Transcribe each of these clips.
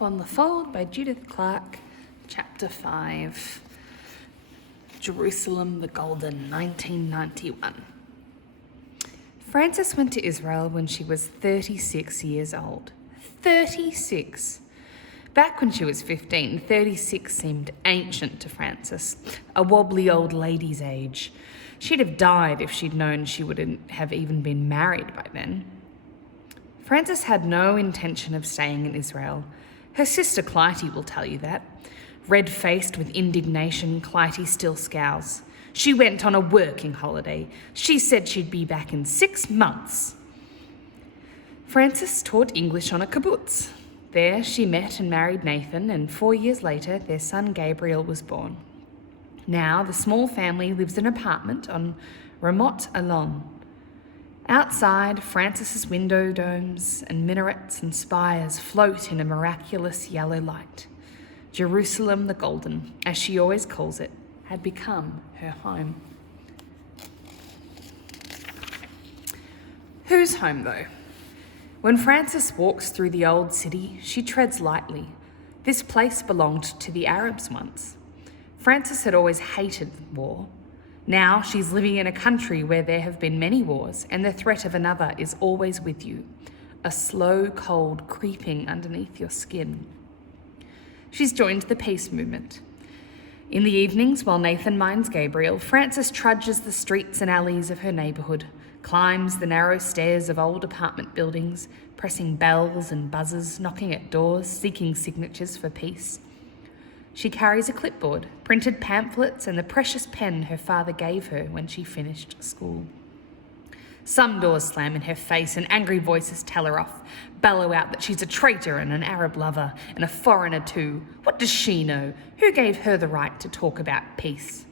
Wolf on the Fold by Judith Clarke, Chapter 5, Jerusalem the Golden, 1991. Frances went to Israel when she was 36 years old. 36! Back when she was 15, 36 seemed ancient to Frances, a wobbly old lady's age. She'd have died if she'd known she wouldn't have even been married by then. Frances had no intention of staying in Israel. Her sister Clytie will tell you that. Red-faced with indignation, Clytie still scowls. She went on a working holiday. She said she'd be back in 6 months. Frances taught English on a kibbutz. There she met and married Nathan, and 4 years later their son Gabriel was born. Now the small family lives in an apartment on Ramat Alon. Outside, Frances's window domes and minarets and spires float in a miraculous yellow light. Jerusalem the Golden, as she always calls it, had become her home. Whose home, though? When Frances walks through the old city, she treads lightly. This place belonged to the Arabs once. Frances had always hated war. Now she's living in a country where there have been many wars, and the threat of another is always with you, a slow cold creeping underneath your skin. She's joined the peace movement. In the evenings, while Nathan minds Gabriel, Frances trudges the streets and alleys of her neighbourhood, climbs the narrow stairs of old apartment buildings, pressing bells and buzzers, knocking at doors, seeking signatures for peace. She carries a clipboard, printed pamphlets, and the precious pen her father gave her when she finished school. Some doors slam in her face and angry voices tell her off, bellow out that she's a traitor and an Arab lover, and a foreigner too. What does she know? Who gave her the right to talk about peace?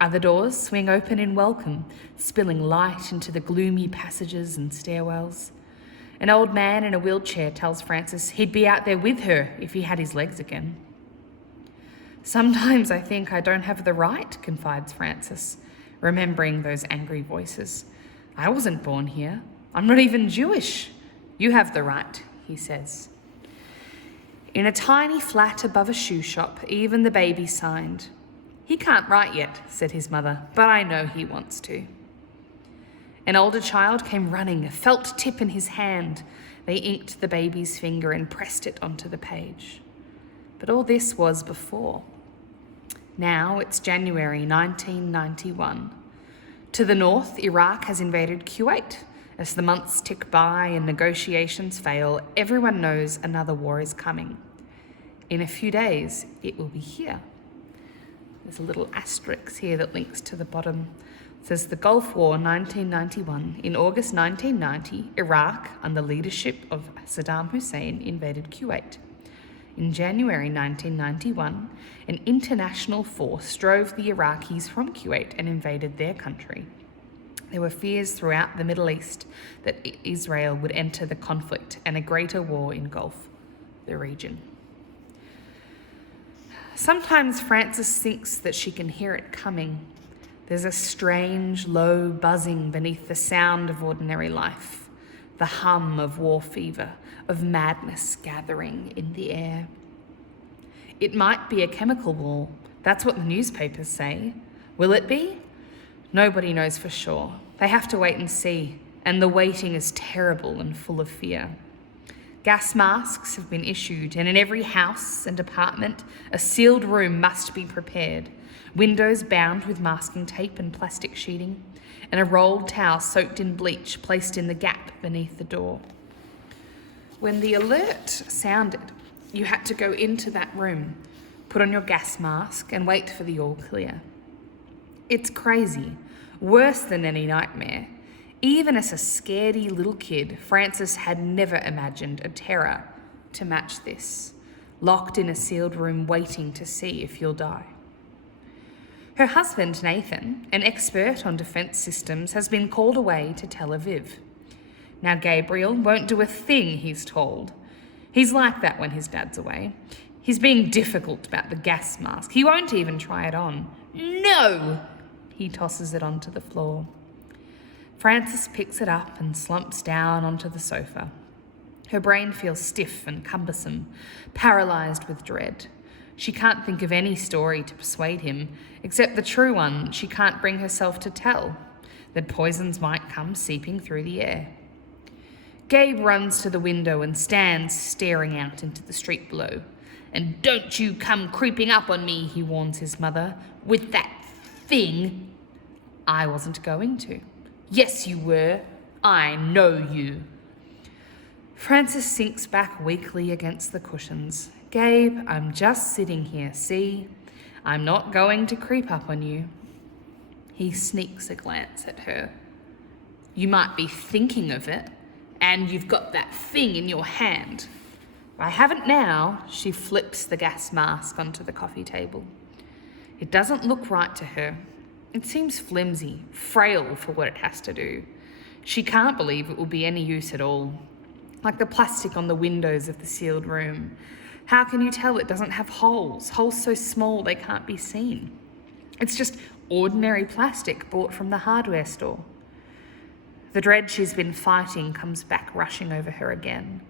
Other doors swing open in welcome, spilling light into the gloomy passages and stairwells. An old man in a wheelchair tells Frances he'd be out there with her if he had his legs again. Sometimes I think I don't have the right, confides Frances, remembering those angry voices. I wasn't born here. I'm not even Jewish. You have the right, he says. In a tiny flat above a shoe shop, even the baby signed. He can't write yet, said his mother, but I know he wants to. An older child came running, a felt tip in his hand. They inked the baby's finger and pressed it onto the page. But all this was before. Now it's January 1991. To the north, Iraq has invaded Kuwait. As the months tick by and negotiations fail, everyone knows another war is coming. In a few days, it will be here. There's a little asterisk here that links to the bottom. It says the Gulf War 1991. In August 1990, Iraq, under leadership of Saddam Hussein, invaded Kuwait. In January 1991, an international force drove the Iraqis from Kuwait and invaded their country. There were fears throughout the Middle East that Israel would enter the conflict and a greater war engulf the region. Sometimes Frances thinks that she can hear it coming. There's a strange, low buzzing beneath the sound of ordinary life, the hum of war fever, of madness gathering in the air. It might be a chemical war. That's what the newspapers say. Will it be? Nobody knows for sure. They have to wait and see, and the waiting is terrible and full of fear. Gas masks have been issued, and in every house and apartment, a sealed room must be prepared. Windows bound with masking tape and plastic sheeting, and a rolled towel soaked in bleach placed in the gap beneath the door. When the alert sounded, you had to go into that room, put on your gas mask, and wait for the all clear. It's crazy, worse than any nightmare. Even as a scaredy little kid, Frances had never imagined a terror to match this, locked in a sealed room waiting to see if you'll die. Her husband, Nathan, an expert on defence systems, has been called away to Tel Aviv. Now Gabriel won't do a thing he's told. He's like that when his dad's away. He's being difficult about the gas mask. He won't even try it on. No! He tosses it onto the floor. Frances picks it up and slumps down onto the sofa. Her brain feels stiff and cumbersome, paralysed with dread. She can't think of any story to persuade him, except the true one she can't bring herself to tell, that poisons might come seeping through the air. Gabe runs to the window and stands staring out into the street below. "And don't you come creeping up on me," he warns his mother, "with that thing." "I wasn't going to." "Yes, you were. I know you." Frances sinks back weakly against the cushions. "Gabe, I'm just sitting here, see? I'm not going to creep up on you." He sneaks a glance at her. "You might be thinking of it, and you've got that thing in your hand." "I haven't now." She flips the gas mask onto the coffee table. It doesn't look right to her. It seems flimsy, frail for what it has to do. She can't believe it will be any use at all. Like the plastic on the windows of the sealed room. How can you tell it doesn't have holes so small they can't be seen? It's just ordinary plastic bought from the hardware store. The dread she's been fighting comes back rushing over her again.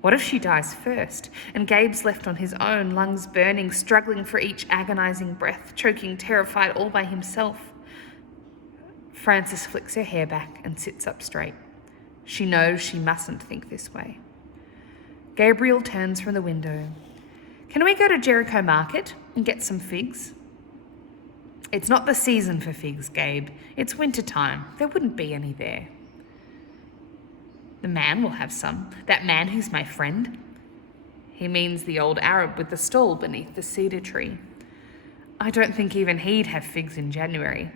What if she dies first, and Gabe's left on his own, lungs burning, struggling for each agonising breath, choking, terrified, all by himself? Frances flicks her hair back and sits up straight. She knows she mustn't think this way. Gabriel turns from the window. "Can we go to Jericho Market and get some figs?" "It's not the season for figs, Gabe. It's winter time. There wouldn't be any there." "The man will have some. That man who's my friend." He means the old Arab with the stall beneath the cedar tree. "I don't think even he'd have figs in January."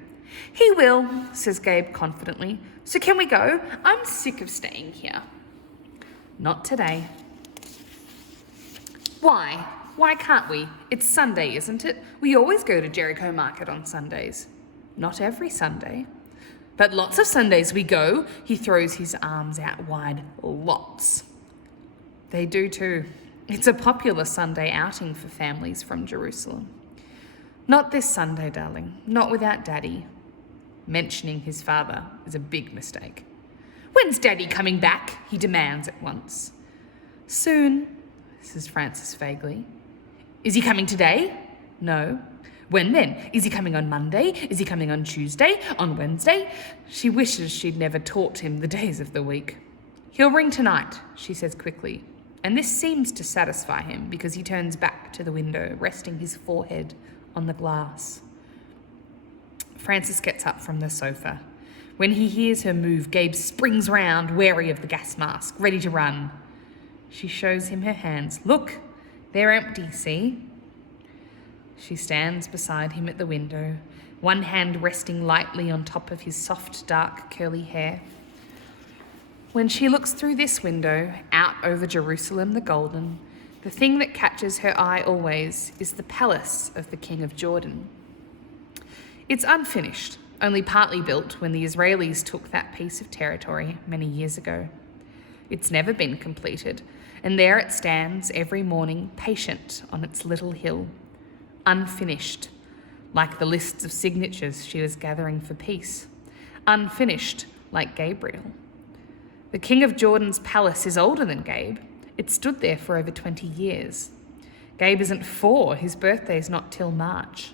"He will," says Gabe confidently. "So can we go? I'm sick of staying here." "Not today." "Why? Why can't we? It's Sunday, isn't it? We always go to Jericho Market on Sundays." "Not every Sunday." "But lots of Sundays we go." He throws his arms out wide. "Lots." They do too. It's a popular Sunday outing for families from Jerusalem. "Not this Sunday, darling. Not without Daddy." Mentioning his father is a big mistake. "When's Daddy coming back?" he demands at once. "Soon," says Frances vaguely. "Is he coming today?" "No." "When then? Is he coming on Monday? Is he coming on Tuesday? On Wednesday?" She wishes she'd never taught him the days of the week. "He'll ring tonight," she says quickly, and this seems to satisfy him because he turns back to the window, resting his forehead on the glass. Frances gets up from the sofa. When he hears her move, Gabe springs round, wary of the gas mask, ready to run. She shows him her hands. "Look, they're empty, see?" She stands beside him at the window, one hand resting lightly on top of his soft, dark, curly hair. When she looks through this window, out over Jerusalem the Golden, the thing that catches her eye always is the palace of the King of Jordan. It's unfinished, only partly built when the Israelis took that piece of territory many years ago. It's never been completed, and there it stands every morning, patient on its little hill, unfinished, like the lists of signatures she was gathering for peace, unfinished like Gabriel. The King of Jordan's palace is older than Gabe. It stood there for over 20 years. Gabe isn't 4, his birthday's not till March.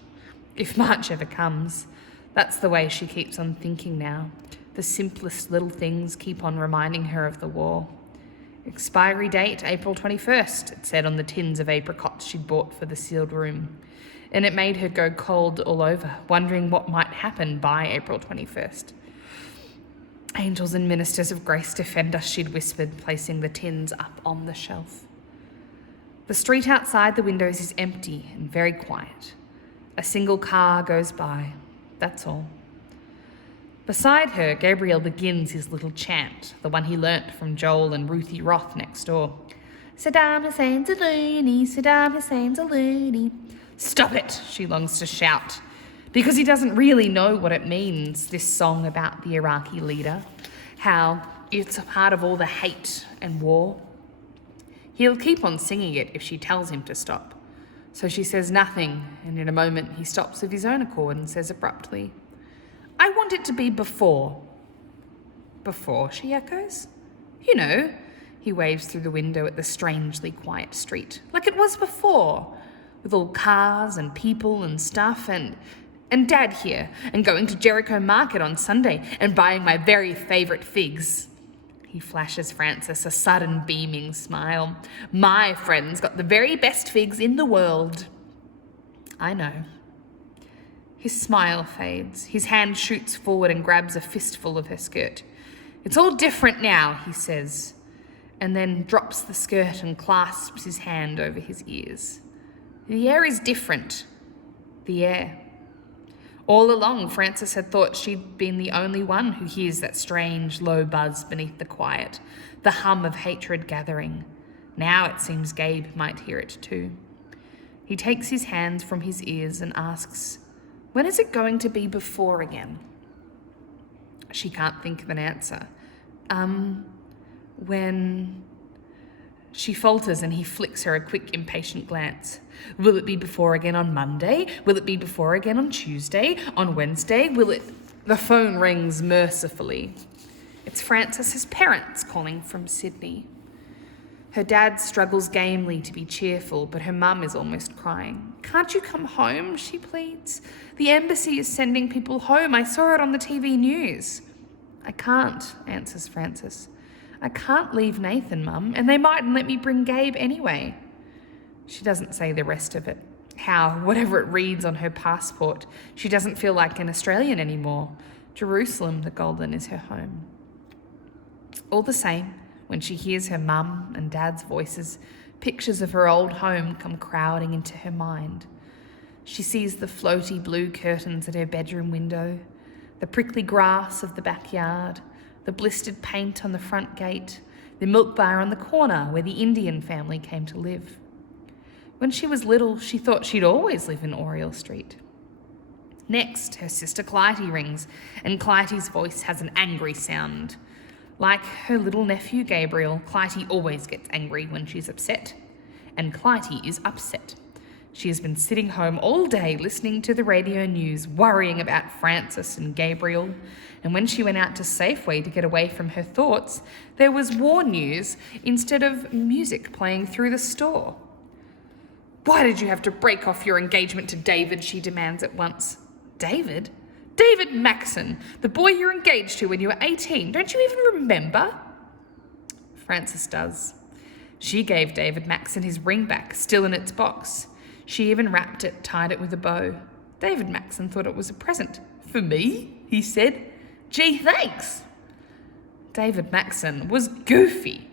If March ever comes. That's the way she keeps on thinking now. The simplest little things keep on reminding her of the war. Expiry date, April 21st, it said on the tins of apricots she'd bought for the sealed room. And it made her go cold all over, wondering what might happen by April 21st. "Angels and ministers of grace defend us," she'd whispered, placing the tins up on the shelf. The street outside the windows is empty and very quiet. A single car goes by. That's all. Beside her, Gabriel begins his little chant, the one he learnt from Joel and Ruthie Roth next door. "Saddam Hussein's a loony, Saddam Hussein's a loony." "Stop it," she longs to shout, because he doesn't really know what it means, this song about the Iraqi leader, how it's a part of all the hate and war. He'll keep on singing it if she tells him to stop. So she says nothing, and in a moment he stops of his own accord and says abruptly, "I want it to be before." "Before?" she echoes. "You know, He waves through the window at the strangely quiet street, like it was before, with all cars and people and stuff, and Dad here, and going to Jericho Market on Sunday and buying my very favourite figs. He flashes Frances a sudden beaming smile. My friend's got the very best figs in the world. I know. His smile fades. His hand shoots forward and grabs a fistful of her skirt. It's all different now, he says, and then drops the skirt and clasps his hand over his ears. The air is different. The air. All along, Frances had thought she'd been the only one who hears that strange, low buzz beneath the quiet, the hum of hatred gathering. Now it seems Gabe might hear it too. He takes his hands from his ears and asks, "When is it going to be before again?" She can't think of an answer. When... She falters and he flicks her a quick, impatient glance. Will it be before again on Monday? Will it be before again on Tuesday? On Wednesday? Will it... The phone rings mercifully. It's Frances's parents calling from Sydney. Her dad struggles gamely to be cheerful, but her mum is almost crying. Can't you come home? She pleads. The embassy is sending people home. I saw it on the TV news. I can't, answers Frances. I can't leave Nathan, Mum, and they mightn't let me bring Gabe anyway. She doesn't say the rest of it. How, whatever it reads on her passport, she doesn't feel like an Australian anymore. Jerusalem, the Golden, is her home. All the same, when she hears her mum and dad's voices, pictures of her old home come crowding into her mind. She sees the floaty blue curtains at her bedroom window, the prickly grass of the backyard, the blistered paint on the front gate, the milk bar on the corner where the Indian family came to live. When she was little, she thought she'd always live in Oriel Street. Next, her sister Clytie rings, and Clytie's voice has an angry sound. Like her little nephew Gabriel, Clytie always gets angry when she's upset, and Clytie is upset. She has been sitting home all day listening to the radio news, worrying about Frances and Gabriel, and when she went out to Safeway to get away from her thoughts, there was war news instead of music playing through the store. Why did you have to break off your engagement to David? She demands at once. David? David Maxon, the boy you're engaged to when you were 18. Don't you even remember? Frances does. She gave David Maxon his ring back, still in its box. She even wrapped it, tied it with a bow. David Maxon thought it was a present. For me? He said. Gee, thanks. David Maxon was goofy.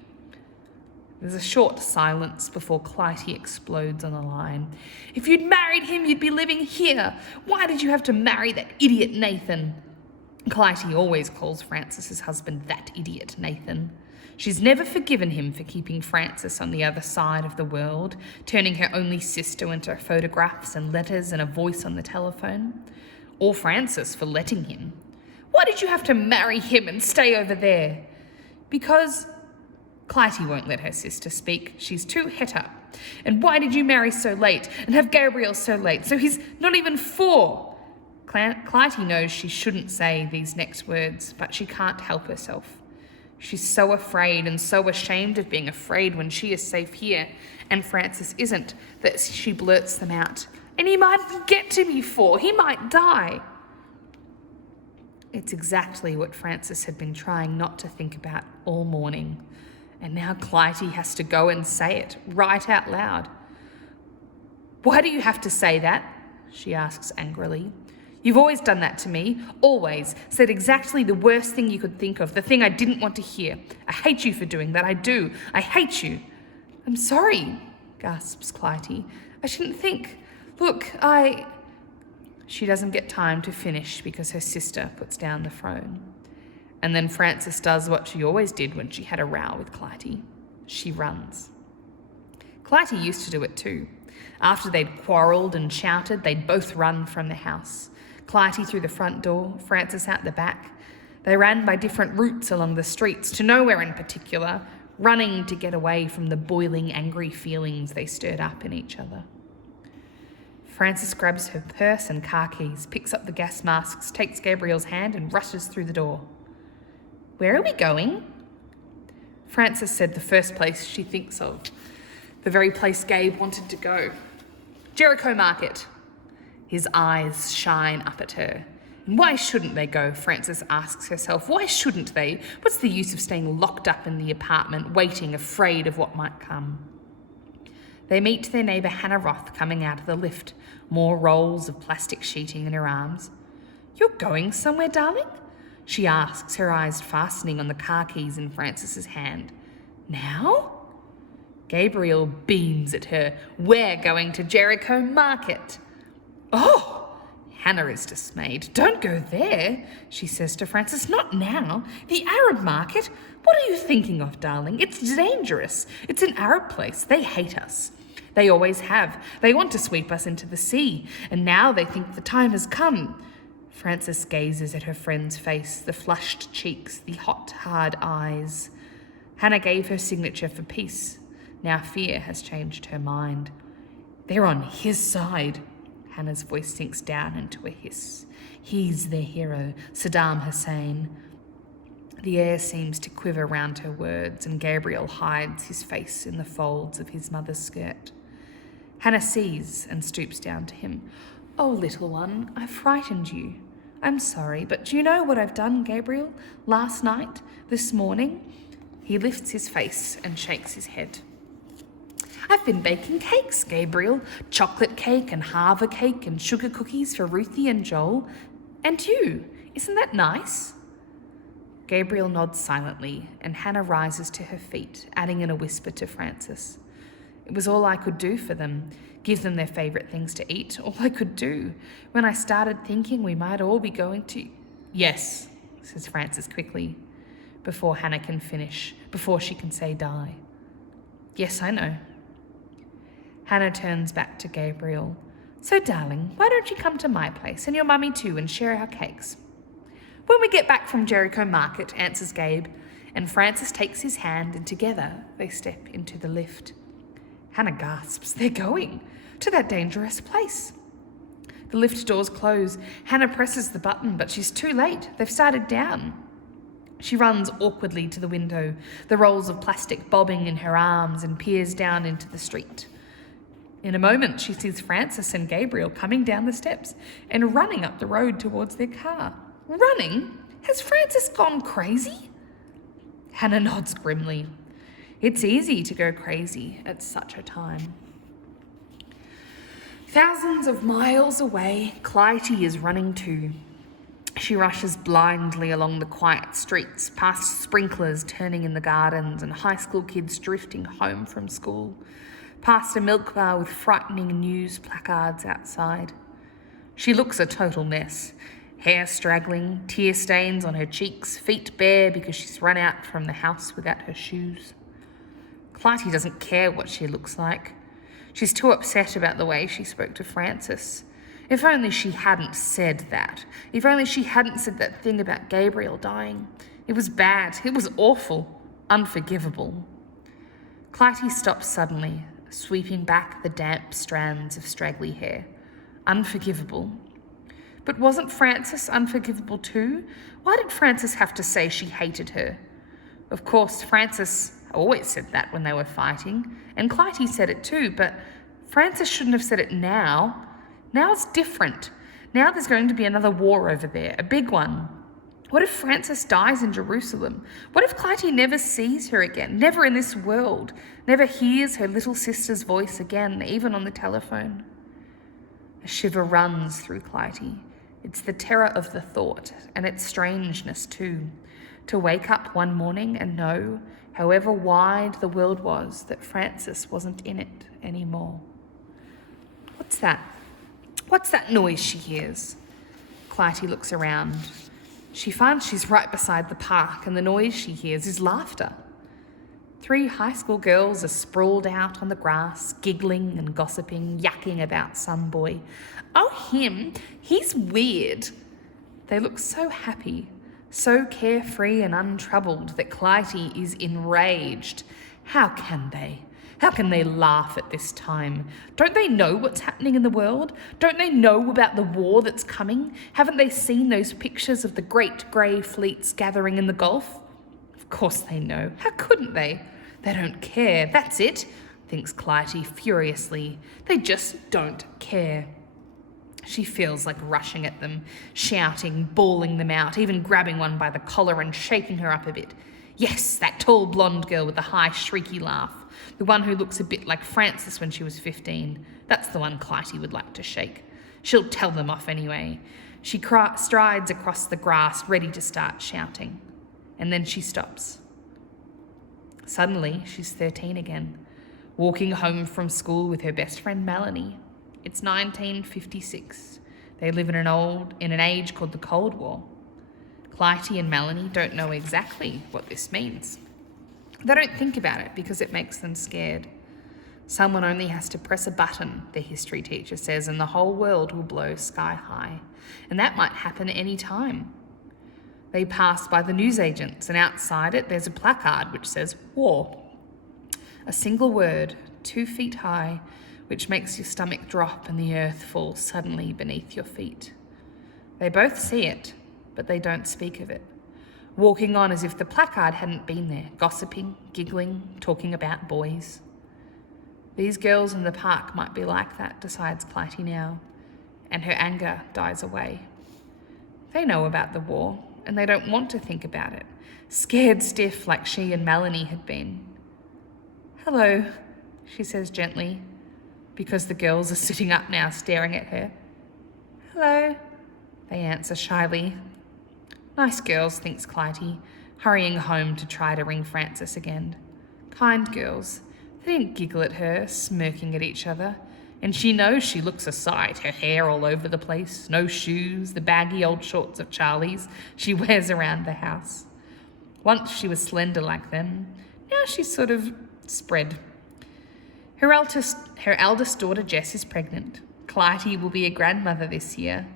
There's a short silence before Clytie explodes on the line. If you'd married him, you'd be living here. Why did you have to marry that idiot Nathan? Clytie always calls Frances's husband that idiot Nathan. She's never forgiven him for keeping Frances on the other side of the world, turning her only sister into photographs and letters and a voice on the telephone. Or Frances for letting him. Why did you have to marry him and stay over there? Because... Clytie won't let her sister speak. She's too het up. And why did you marry so late and have Gabriel so late? So he's not even 4. Clytie knows she shouldn't say these next words, but she can't help herself. She's so afraid and so ashamed of being afraid when she is safe here and Frances isn't, that she blurts them out. And he might get to me 4. He might die. It's exactly what Frances had been trying not to think about all morning. And now Clytie has to go and say it, right out loud. Why do you have to say that? She asks angrily. You've always done that to me, always. Said exactly the worst thing you could think of, the thing I didn't want to hear. I hate you for doing that, I do. I hate you. I'm sorry, gasps Clytie. I shouldn't think. Look, She doesn't get time to finish because her sister puts down the phone. And then Frances does what she always did when she had a row with Clytie. She runs. Clytie used to do it too. After they'd quarrelled and shouted, they'd both run from the house. Clytie through the front door, Frances out the back. They ran by different routes along the streets, to nowhere in particular, running to get away from the boiling, angry feelings they stirred up in each other. Frances grabs her purse and car keys, picks up the gas masks, takes Gabriel's hand and rushes through the door. Where are we going? Frances said the first place she thinks of, the very place Gabe wanted to go. Jericho Market. His eyes shine up at her. And why shouldn't they go? Frances asks herself. Why shouldn't they? What's the use of staying locked up in the apartment, waiting, afraid of what might come? They meet their neighbour Hannah Roth coming out of the lift, more rolls of plastic sheeting in her arms. You're going somewhere, darling? She asks, her eyes fastening on the car keys in Frances's hand. Now? Gabriel beams at her. We're going to Jericho Market. Oh! Hannah is dismayed. Don't go there, she says to Frances. Not now. The Arab market? What are you thinking of, darling? It's dangerous. It's an Arab place. They hate us. They always have. They want to sweep us into the sea. And now they think the time has come. Frances gazes at her friend's face, the flushed cheeks, the hot, hard eyes. Hannah gave her signature for peace. Now fear has changed her mind. They're on his side. Hannah's voice sinks down into a hiss. He's their hero, Saddam Hussein. The air seems to quiver round her words, and Gabriel hides his face in the folds of his mother's skirt. Hannah sees and stoops down to him. Oh, little one, I frightened you. I'm sorry, but do you know what I've done, Gabriel? Last night, this morning? He lifts his face and shakes his head. I've been baking cakes, Gabriel. Chocolate cake and Harvey cake and sugar cookies for Ruthie and Joel. And you. Isn't that nice? Gabriel nods silently, and Hannah rises to her feet, adding in a whisper to Frances. It was all I could do for them. Give them their favourite things to eat. All I could do. When I started thinking we might all be going to... Yes, says Frances quickly, before Hannah can finish, before she can say die. Yes, I know. Hannah turns back to Gabriel. So, darling, why don't you come to my place, and your mummy too, and share our cakes? When we get back from Jericho Market, answers Gabe, and Frances takes his hand, and together they step into the lift. Hannah gasps. They're going to that dangerous place. The lift doors close. Hannah presses the button, but she's too late. They've started down. She runs awkwardly to the window, the rolls of plastic bobbing in her arms, and peers down into the street. In a moment, she sees Frances and Gabriel coming down the steps and running up the road towards their car. Running? Has Frances gone crazy? Hannah nods grimly. It's easy to go crazy at such a time. Thousands of miles away, Clytie is running too. She rushes blindly along the quiet streets, past sprinklers turning in the gardens and high school kids drifting home from school, past a milk bar with frightening news placards outside. She looks a total mess. Hair straggling, tear stains on her cheeks, feet bare because she's run out from the house without her shoes. Clytie doesn't care what she looks like. She's too upset about the way she spoke to Frances. If only she hadn't said that. If only she hadn't said that thing about Gabriel dying. It was bad. It was awful. Unforgivable. Clytie stops suddenly, sweeping back the damp strands of straggly hair. Unforgivable. But wasn't Frances unforgivable too? Why did Frances have to say she hated her? Of course, Frances always said that when they were fighting, and Clytie said it too, but Frances shouldn't have said it now. Now it's different. Now there's going to be another war over there, a big one. What if Frances dies in Jerusalem? What if Clytie never sees her again, never in this world, never hears her little sister's voice again, even on the telephone? A shiver runs through Clytie. It's the terror of the thought, and its strangeness too. To wake up one morning and know, however wide the world was, that Frances wasn't in it anymore. What's that? What's that noise she hears? Clytie looks around. She finds she's right beside the park, and the noise she hears is laughter. 3 high school girls are sprawled out on the grass, giggling and gossiping, yakking about some boy. Oh, him, he's weird. They look so happy, so carefree and untroubled that Clytie is enraged. How can they? How can they laugh at this time? Don't they know what's happening in the world? Don't they know about the war that's coming? Haven't they seen those pictures of the great grey fleets gathering in the Gulf? Of Of course they know. How couldn't they? They don't care. That's it, thinks Clytie furiously. They just don't care. She feels like rushing at them, shouting, bawling them out, even grabbing one by the collar and shaking her up a bit. Yes, that tall blonde girl with the high, shrieky laugh. The one who looks a bit like Frances when she was 15. That's the one Clytie would like to shake. She'll tell them off anyway. She strides across the grass, ready to start shouting. And then she stops. Suddenly, she's 13 again, walking home from school with her best friend Melanie. It's 1956. They live in an age called the Cold War. Clytie and Melanie don't know exactly what this means. They don't think about it because it makes them scared. Someone only has to press a button, the history teacher says, and the whole world will blow sky high. And that might happen any time. They pass by the newsagents, and outside it there's a placard which says war. A single word, 2 feet high, which makes your stomach drop and the earth fall suddenly beneath your feet. They both see it, but they don't speak of it, walking on as if the placard hadn't been there, gossiping, giggling, talking about boys. These girls in the park might be like that, decides Clytie now, and her anger dies away. They know about the war, and they don't want to think about it, scared stiff like she and Melanie had been. Hello, she says gently, because the girls are sitting up now staring at her. Hello, they answer shyly. Nice girls, thinks Clytie, hurrying home to try to ring Frances again. Kind girls. They didn't giggle at her, smirking at each other. And she knows she looks a sight, her hair all over the place, no shoes, the baggy old shorts of Charlie's she wears around the house. Once she was slender like them, now she's sort of spread. Her eldest daughter Jess is pregnant. Clytie will be a grandmother this year.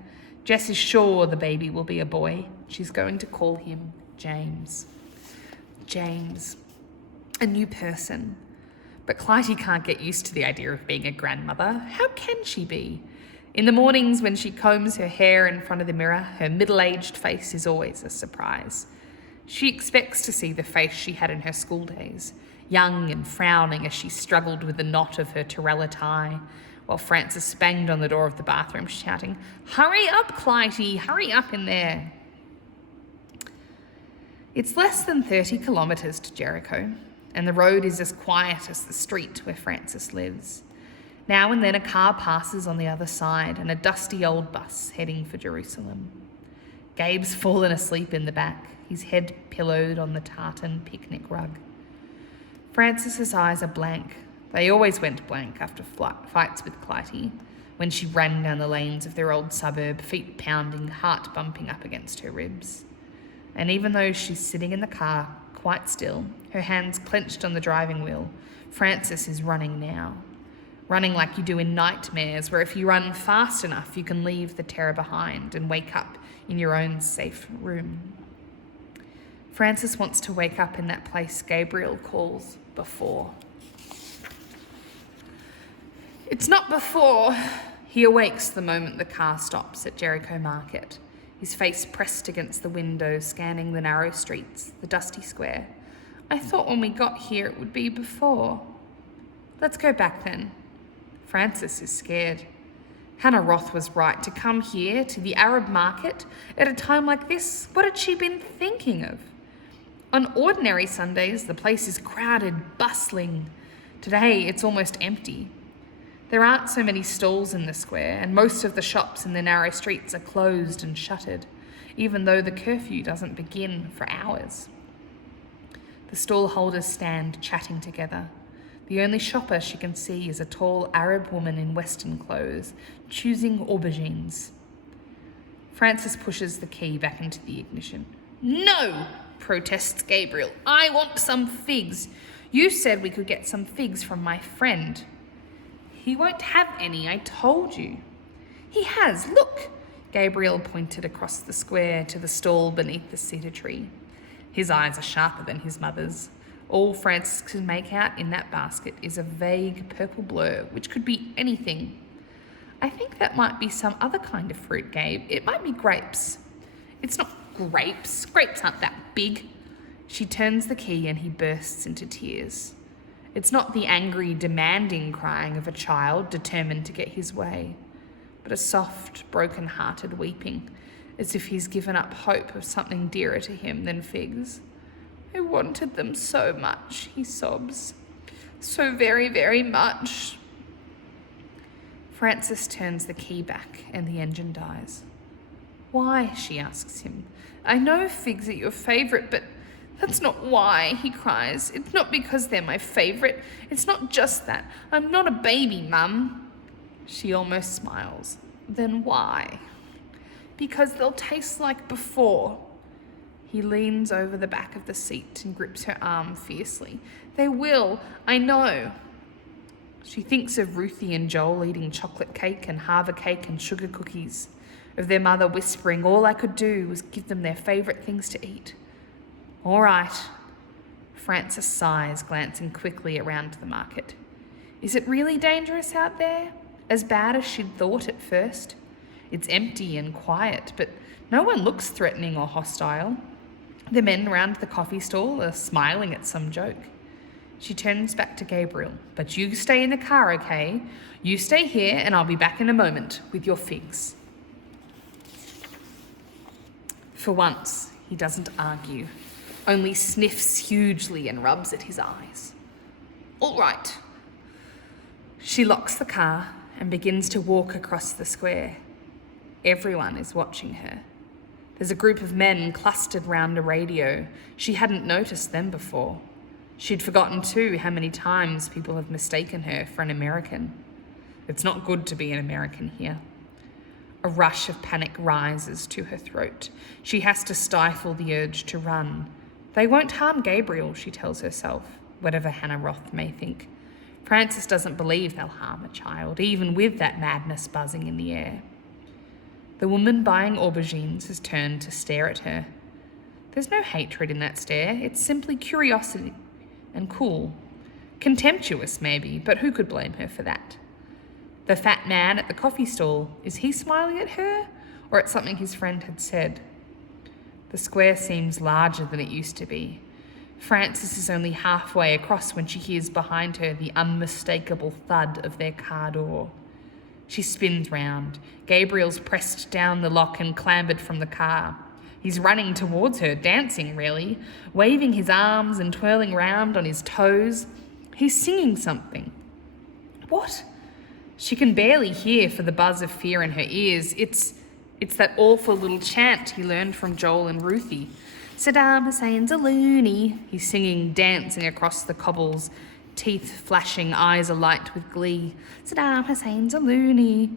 Jess is sure the baby will be a boy. She's going to call him James. James, a new person. But Clytie can't get used to the idea of being a grandmother. How can she be? In the mornings when she combs her hair in front of the mirror, her middle-aged face is always a surprise. She expects to see the face she had in her school days, young and frowning as she struggled with the knot of her Torella tie, while Frances banged on the door of the bathroom, shouting, "Hurry up, Clytie, hurry up in there." It's less than 30 kilometres to Jericho, and the road is as quiet as the street where Frances lives. Now and then a car passes on the other side, and a dusty old bus heading for Jerusalem. Gabe's fallen asleep in the back, his head pillowed on the tartan picnic rug. Frances's eyes are blank. They always went blank after fights with Clytie, when she ran down the lanes of their old suburb, feet pounding, heart bumping up against her ribs. And even though she's sitting in the car, quite still, her hands clenched on the driving wheel, Frances is running now. Running like you do in nightmares, where if you run fast enough, you can leave the terror behind and wake up in your own safe room. Frances wants to wake up in that place Gabriel calls before. It's not before. He awakes the moment the car stops at Jericho Market, his face pressed against the window, scanning the narrow streets, the dusty square. I thought when we got here it would be before. Let's go back then. Frances is scared. Hannah Roth was right to come here to the Arab market at a time like this. What had she been thinking of? On ordinary Sundays, the place is crowded, bustling. Today, it's almost empty. There aren't so many stalls in the square, and most of the shops in the narrow streets are closed and shuttered, even though the curfew doesn't begin for hours. The stall holders stand chatting together. The only shopper she can see is a tall Arab woman in Western clothes, choosing aubergines. Frances pushes the key back into the ignition. No, protests Gabriel. I want some figs. You said we could get some figs from my friend. He won't have any, I told you. He has, look. Gabriel pointed across the square to the stall beneath the cedar tree. His eyes are sharper than his mother's. All Frances can make out in that basket is a vague purple blur, which could be anything. I think that might be some other kind of fruit, Gabe. It might be grapes. It's not grapes. Grapes aren't that big. She turns the key and he bursts into tears. It's not the angry, demanding crying of a child determined to get his way, but a soft, broken-hearted weeping, as if he's given up hope of something dearer to him than figs. "I wanted them so much," he sobs. "So very, very much." Frances turns the key back and the engine dies. "Why?" she asks him. "I know figs are your favourite, but that's not why," he cries. "It's not because they're my favourite. It's not just that. I'm not a baby, Mum." She almost smiles. "Then why?" "Because they'll taste like before." He leans over the back of the seat and grips her arm fiercely. "They will, I know." She thinks of Ruthie and Joel eating chocolate cake and Harvard cake and sugar cookies, of their mother whispering, "All I could do was give them their favourite things to eat." "All right." Frances sighs, glancing quickly around the market. Is it really dangerous out there? As bad as she'd thought at first? It's empty and quiet, but no one looks threatening or hostile. The men round the coffee stall are smiling at some joke. She turns back to Gabriel. "But you stay in the car, okay? You stay here and I'll be back in a moment with your figs." For once, he doesn't argue, only sniffs hugely and rubs at his eyes. "All right." She locks the car and begins to walk across the square. Everyone is watching her. There's a group of men clustered round a radio. She hadn't noticed them before. She'd forgotten too how many times people have mistaken her for an American. It's not good to be an American here. A rush of panic rises to her throat. She has to stifle the urge to run. They won't harm Gabriel, she tells herself, whatever Hannah Roth may think. Frances doesn't believe they'll harm a child, even with that madness buzzing in the air. The woman buying aubergines has turned to stare at her. There's no hatred in that stare. It's simply curiosity and cool. Contemptuous, maybe, but who could blame her for that? The fat man at the coffee stall, is he smiling at her or at something his friend had said? The square seems larger than it used to be. Frances is only halfway across when she hears behind her the unmistakable thud of their car door. She spins round. Gabriel's pressed down the lock and clambered from the car. He's running towards her, dancing really, waving his arms and twirling round on his toes. He's singing something. What? She can barely hear for the buzz of fear in her ears. It's that awful little chant he learned from Joel and Ruthie. Saddam Hussein's a loony. He's singing, dancing across the cobbles, teeth flashing, eyes alight with glee. Saddam Hussein's a loony.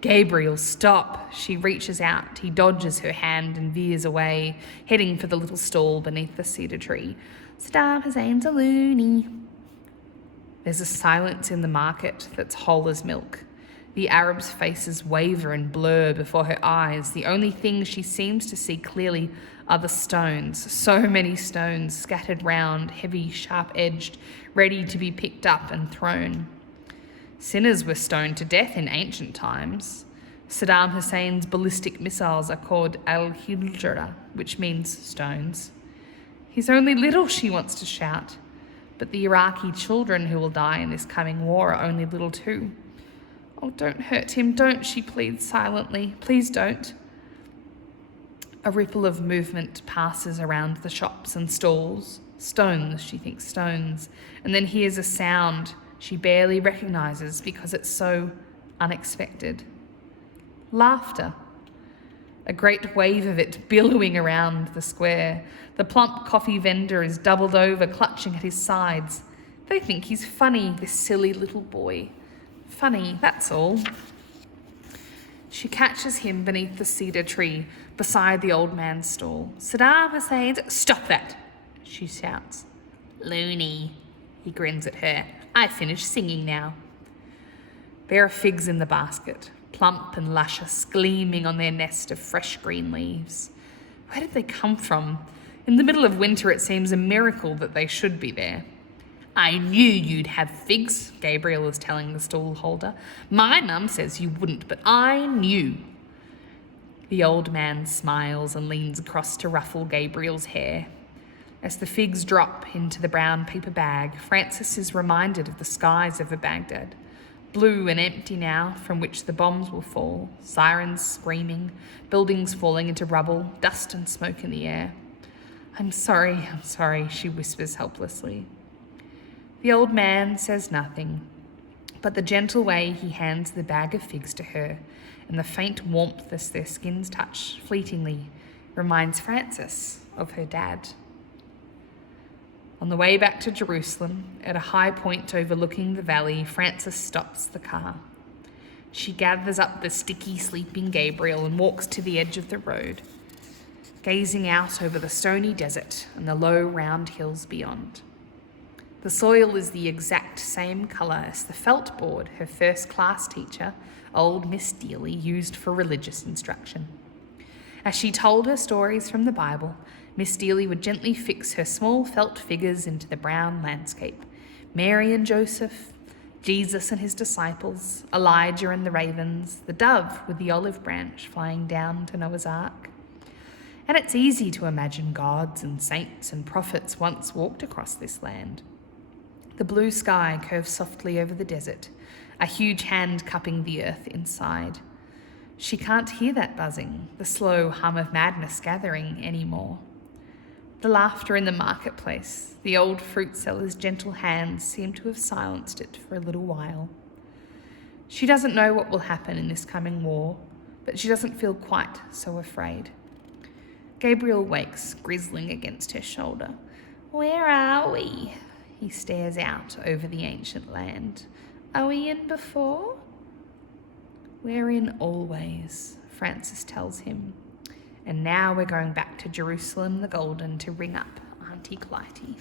Gabriel, stop. She reaches out. He dodges her hand and veers away, heading for the little stall beneath the cedar tree. Saddam Hussein's a loony. There's a silence in the market that's whole as milk. The Arab's faces waver and blur before her eyes. The only thing she seems to see clearly are the stones, so many stones scattered round, heavy, sharp-edged, ready to be picked up and thrown. Sinners were stoned to death in ancient times. Saddam Hussein's ballistic missiles are called al-hijra, which means stones. He's only little, she wants to shout. But the Iraqi children who will die in this coming war are only little too. Oh, don't hurt him, don't, she pleads silently. Please don't. A ripple of movement passes around the shops and stalls. Stones, she thinks, stones. And then hears a sound she barely recognises because it's so unexpected. Laughter. A great wave of it billowing around the square. The plump coffee vendor is doubled over, clutching at his sides. They think he's funny, this silly little boy. Funny, that's all. She catches him beneath the cedar tree, beside the old man's stall. Saddam Hussein's... Stop that, she shouts. Loony, he grins at her. I finished singing now. There are figs in the basket, plump and luscious, gleaming on their nest of fresh green leaves. Where did they come from? In the middle of winter, it seems a miracle that they should be there. I knew you'd have figs, Gabriel was telling the stall holder. My mum says you wouldn't, but I knew. The old man smiles and leans across to ruffle Gabriel's hair. As the figs drop into the brown paper bag, Francis is reminded of the skies over Baghdad, blue and empty now, from which the bombs will fall, sirens screaming, buildings falling into rubble, dust and smoke in the air. I'm sorry, she whispers helplessly. The old man says nothing, but the gentle way he hands the bag of figs to her and the faint warmth as their skins touch fleetingly reminds Frances of her dad. On the way back to Jerusalem, at a high point overlooking the valley, Frances stops the car. She gathers up the sticky, sleeping Gabriel and walks to the edge of the road, gazing out over the stony desert and the low, round hills beyond. The soil is the exact same colour as the felt board her first-class teacher, old Miss Dealey, used for religious instruction. As she told her stories from the Bible, Miss Dealey would gently fix her small felt figures into the brown landscape. Mary and Joseph, Jesus and his disciples, Elijah and the ravens, the dove with the olive branch flying down to Noah's Ark. And it's easy to imagine gods and saints and prophets once walked across this land. The blue sky curves softly over the desert, a huge hand cupping the earth inside. She can't hear that buzzing, the slow hum of madness gathering anymore. The laughter in the marketplace, the old fruit seller's gentle hands seem to have silenced it for a little while. She doesn't know what will happen in this coming war, but she doesn't feel quite so afraid. Gabriel wakes, grizzling against her shoulder. Where are we? He stares out over the ancient land. Are we in before? We're in always, Francis tells him. And now we're going back to Jerusalem the Golden to ring up Auntie Clytie.